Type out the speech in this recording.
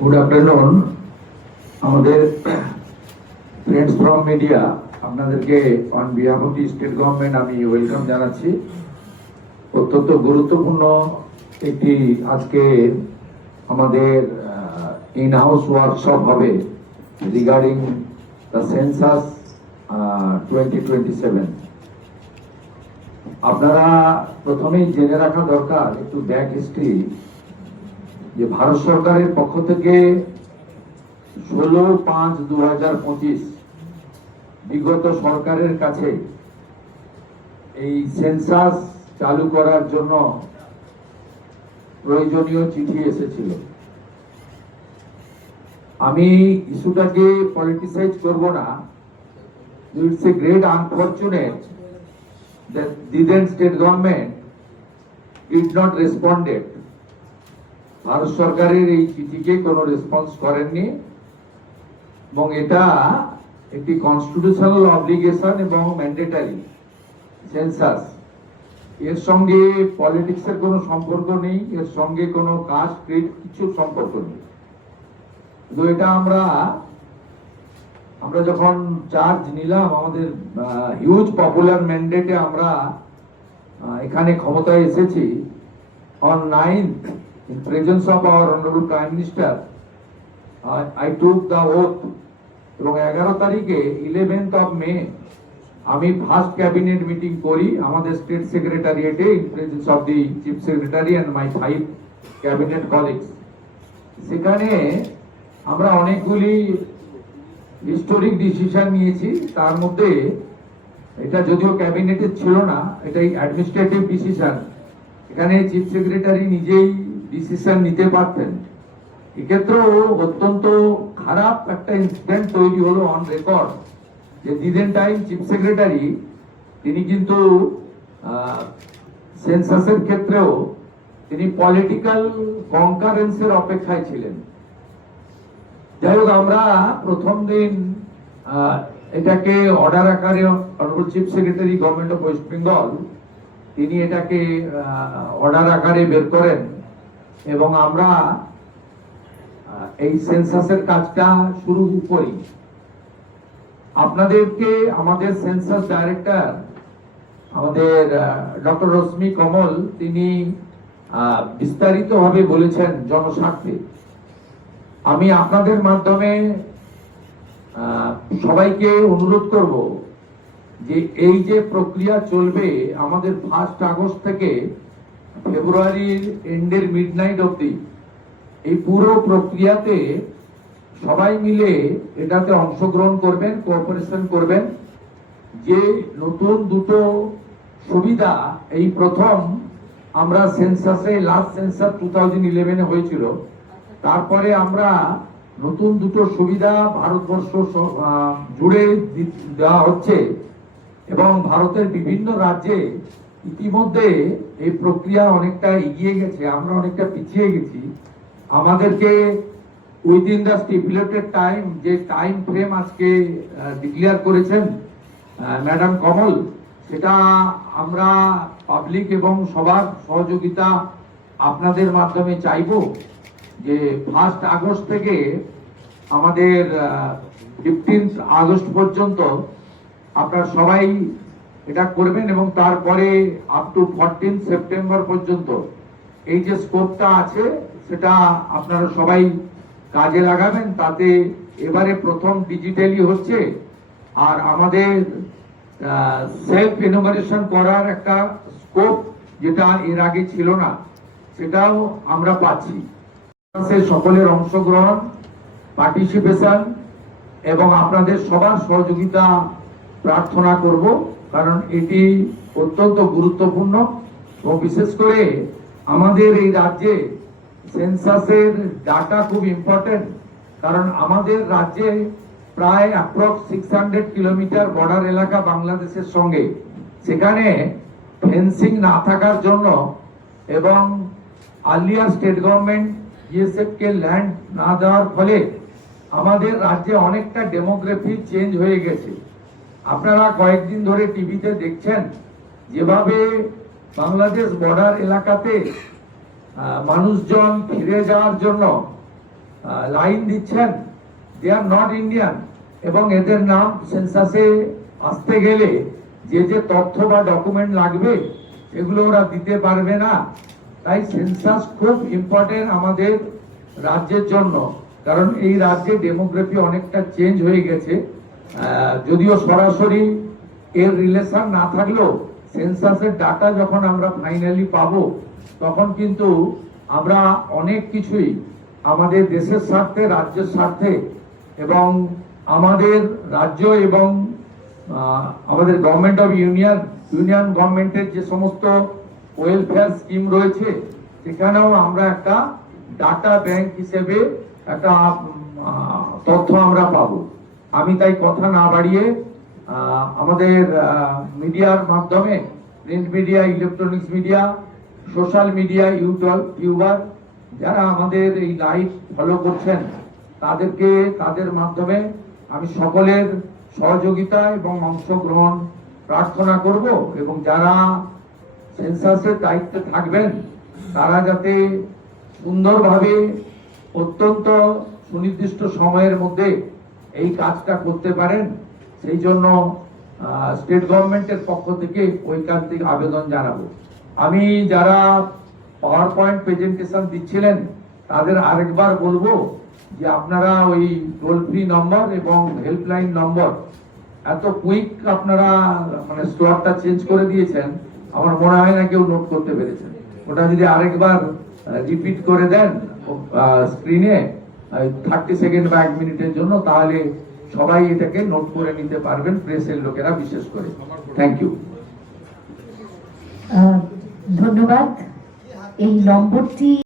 Good afternoon. আমাদের friends from media আপনাদেরকে on behalf of the state government আমি welcome জানাচ্ছি। অত্যন্ত গুরুত্বপূর্ণ একটি আজকে আমাদের ইন হাউস ওয়ার্কশপ হবে রিগার্ডিং দ্য সেন্সাস 2027। আপনারা প্রথমেই জেনে রাখা দরকার একটু ব্যাক হিস্ট্রি, যে ভারত সরকারের পক্ষ থেকে 16/5/2025 বিগত সরকারের কাছে এই সেন্সাস চালু করার জন্য প্রয়োজনীয় চিঠি এসেছিল। আমি ইস্যুটাকে পলিটিসাইজ করব না। It's a great unfortunate that the then state government did not responded. Bharat সরকারের এই চিঠিকে কোনো রেসপন্স করেননি এবং এটা একটি কনস্টিটিউশনাল অব্লিগেশন এবং ম্যান্ডেটারি সেন্সাস। এর সঙ্গে পলিটিক্সের কোনো সম্পর্ক নেই, এর সঙ্গে কোনো কাস্ট ক্রিড কিছু সম্পর্ক নেই। তো এটা আমরা যখন চার্জ নিলাম, আমাদের হিউজ পপুলার ম্যান্ডেটে আমরা এখানে ক্ষমতায় এসেছি। On 9th in presence of our honorable prime minister I took the oath, এবং 11 তারিখে 11th of May আমি ফার্স্ট ক্যাবিনেট মিটিং করি আমাদের স্টেট সেক্রেটারিয়েটে in presence of the chief secretary and my 5 cabinet colleagues. সেখানে আমরা অনেকগুলি হিস্টোরিক ডিসিশন নিয়েছি। তার মধ্যে এটা যদিও ক্যাবিনেটে ছিল না, এটাই অ্যাডমিনিস্ট্রেটিভ ডিসিশন। এখানে চিফ সেক্রেটারি নিজেই ডিসিশন নিতে পারতেন। এক্ষেত্রেও অত্যন্ত খারাপ একটা ইনসিডেন্ট তৈরি হলো অন রেকর্ড, যে দিদেন টাইম চিফ সেক্রেটারি তিনি কিন্তু সেন্সাসের ক্ষেত্রেও তিনি পলিটিক্যাল কনকারেন্সের অপেক্ষায় ছিলেন। যাই হোক, আমরা প্রথম দিন এটাকে অর্ডার আকারে honourable chief secretary government of West Bengal তিনি এটাকে অর্ডার আকারে বের করেন এবং আমরা এই সেন্সাসের কাজটা শুরু করি। আপনাদেরকে আমাদের সেন্সাস ডাইরেক্টর আমাদের ডক্টর রশ্মি কমল তিনি বিস্তারিতভাবে বলেছেন জনস্বার্থে। আমি আপনাদের মাধ্যমে সবাইকে অনুরোধ করব যে এই যে প্রক্রিয়া চলবে আমাদের 1 আগস্ট থেকে ফেব্রুয়ারির এন্ডের মিডনাইট অবধি, এই পুরো প্রক্রিয়াতে সবাই মিলে এটাতে অংশগ্রহণ করবেন, কোঅপারেশন করবেন। যে নতুন দুটো সুবিধা এই প্রথম আমরা সেন্সাসে, লাস্ট সেন্সাস 2011 হয়েছিল, তারপরে আমরা নতুন দুটো সুবিধা ভারতবর্ষ জুড়ে দেওয়া হচ্ছে এবং ভারতের বিভিন্ন রাজ্যে ইতিমধ্যে এই প্রক্রিয়া অনেকটা এগিয়ে গেছে, আমরা অনেকটা পিছিয়ে গেছি। আমাদেরকে উইদিন দ্য স্টিপুলেটেড টাইম, যে টাইম ফ্রেম আজকে ডিক্লেয়ার করেছেন ম্যাডাম কমল, সেটা আমরা পাবলিক এবং সবার সহযোগিতা আপনাদের মাধ্যমে চাইব যে 1 আগস্ট থেকে আমাদের 15 আগস্ট পর্যন্ত আপনারা সবাই এটা করবেন এবং তারপরে আপ টু 14 সেপ্টেম্বর পর্যন্ত এই যে স্কোপটা আছে সেটা আপনারা সবাই কাজে লাগাবেন। তাতে এবারে প্রথম ডিজিটালি হচ্ছে, আর আমাদের সেলফ ইনোভেশন করার একটা স্কোপ যেটা এর আগে ছিল না, সেটাও আমরা পাচ্ছি। সকলের অংশগ্রহণ, পার্টিসিপেশন এবং আপনাদের সবার সহযোগিতা প্রার্থনা করব, কারণ এটি অত্যন্ত গুরুত্বপূর্ণ এবং বিশেষ করে আমাদের এই রাজ্যে সেন্সাসের ডাটা খুব ইম্পর্টেন্ট। কারণ আমাদের রাজ্যে প্রায় অ্যাপ্রক্স 600 কিলোমিটার বর্ডার এলাকা বাংলাদেশের সঙ্গে, সেখানে ফেন্সিং না থাকার জন্য এবং আর্লিয়ার স্টেট গভর্নমেন্ট বিএসএফ কে ল্যান্ড না দেওয়ার ফলে আমাদের রাজ্যে অনেকটা ডেমোগ্রাফি চেঞ্জ হয়ে গেছে। আপনারা কয়েকদিন ধরে টিভিতে দেখছেন যেভাবে বাংলাদেশ বর্ডার এলাকাতে মানুষজন ফিরে যাওয়ার জন্য লাইন দিচ্ছেন, দে আর নট ইন্ডিয়ান, এবং এদের নাম সেন্সাসে আসতে গেলে যে যে তথ্য বা ডকুমেন্ট লাগবে সেগুলো ওরা দিতে পারবে না। তাই সেন্সাস খুব ইম্পর্টেন্ট আমাদের রাজ্যের জন্য, কারণ এই রাজ্যে ডেমোগ্রাফি অনেকটা চেঞ্জ হয়ে গেছে। যদিও সরাসরি এর রিলেশন না থাকলেও সেন্সাসের ডাটা যখন আমরা ফাইনালি পাবো, তখন কিন্তু আমরা অনেক কিছুই আমাদের দেশের স্বার্থে, রাজ্যের স্বার্থে, এবং আমাদের রাজ্য এবং আমাদের গভর্নমেন্ট অফ ইউনিয়ন গভর্নমেন্টের যে সমস্ত ওয়েলফেয়ার স্কিম রয়েছে, সেখানেও আমরা একটা ডাটা ব্যাংক হিসেবে একটা তথ্য আমরা পাবো। আমি তাই কথা না বাড়িয়ে আমাদের মিডিয়ার মাধ্যমে, print media, electronics media, social media, YouTuber যারা আমাদের এই লাইভ ফলো করছেন, তাদেরকে তাদের মাধ্যমে আমি সকলের সহযোগিতা এবং অংশগ্রহণ প্রার্থনা করব, এবং যারা সেন্সাসের দায়িত্বে থাকবেন তারা যাতে সুন্দরভাবে অত্যন্ত সুনির্দিষ্ট সময়ের মধ্যে এই কাজটা করতে পারেন, সেই জন্য স্টেট গভর্নমেন্টের পক্ষ থেকে ঐকান্তিক আবেদন জানাবো। আমি যারা পাওয়ার পয়েন্ট প্রেজেন্টেশন দিচ্ছিলেন তাদের আরেকবার বলবো যে আপনারা ওই টোল ফ্রি নম্বর এবং হেল্পলাইন নম্বর এত কুইক আপনারা মানে স্লটটা চেঞ্জ করে দিয়েছেন, আমার মনে হয় না কেউ নোট করতে পেরেছেন। ওটা যদি আরেকবার রিপিট করে দেন স্ক্রিনে 30 সেকেন্ড বা 1 মিনিটের জন্য, তাহলে সবাই এটাকে নোট করে নিতে পারবেন, প্রেসের লোকেরা বিশেষ করে। Thank you. ধন্যবাদ। এই নম্বরটি